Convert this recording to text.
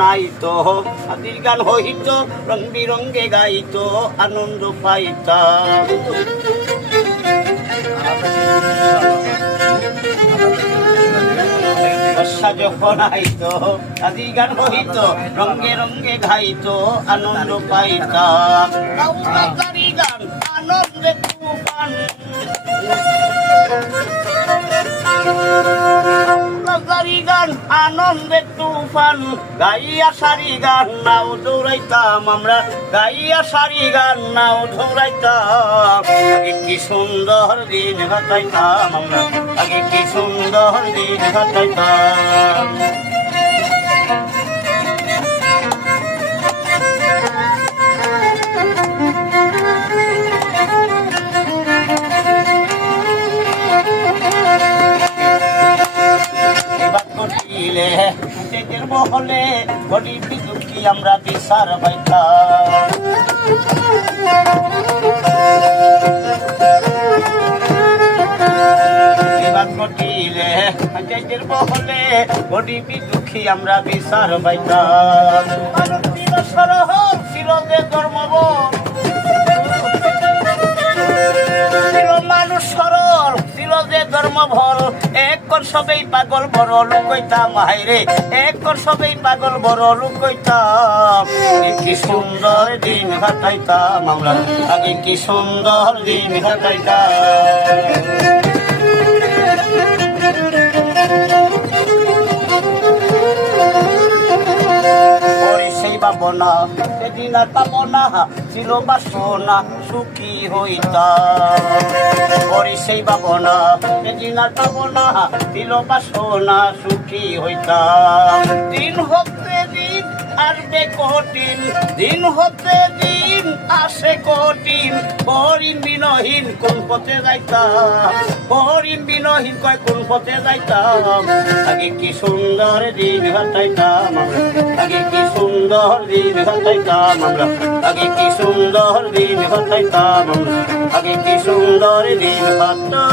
নাইতো আদির গান হইতো, রং বিরঙ্গে গাইতো, আনন্দ পাইতাম। বর্ষা যখন আইতো আদির গান হইতো, রঙ্গে রঙ্গে গাইতো, আনন্দ পাইতাম। গান আনন্দে তুফান, গান আনন্দে তুফান, গাইয়া সারি গান নাও দৌড়াইতাম আমরা, গাইয়া সারি গান নাও দৌড়াইতাম। আগে কি সুন্দর দিন কাটাইতাম আমরা, আগে কি সুন্দর দিন কাটাইতাম। মহলে গরিব দুঃখী আমরা বিচার পাইতাম। মহলে গরিব দুঃখী আমরা বিচার পাইতাম। সরহর ছিল যে ধর্মবল, মানুষ সরল ছিল যে ধর্মভল, এক কর সবেই পাগল বড় লোক হইতাম। হাইরে এক কর সবেই পাগল বড় লোক হইতাম। কি সুন্দর দিন কাটাইতাম আমরা, আগে কি সুন্দর দিন কাটাইতাম। পাবনা সেদিন আর পাবো না, ছিল বাসনা সুখী হইতাম। পরে সেই পাবনা সেদিন আর পাবো না, ছিল বাসনা সুখী হইতাম। দিন হতে দিন আসবে কঠিন, দিন হতে দিন আসে কঠিন, হরিণ বিনহীন কোন পথে যাইতাম, হরিণ বিনহীন কয় কোন পথে যাইতাম। আগে কি সুন্দর দিন কাটাইতাম আমরা, আগে কি সুন্দর দিন কাটাইতাম আমরা, আগে কি সুন্দর দিন কাটাইতাম আমরা, আগে কি সুন্দর দিন কাটাইতাম।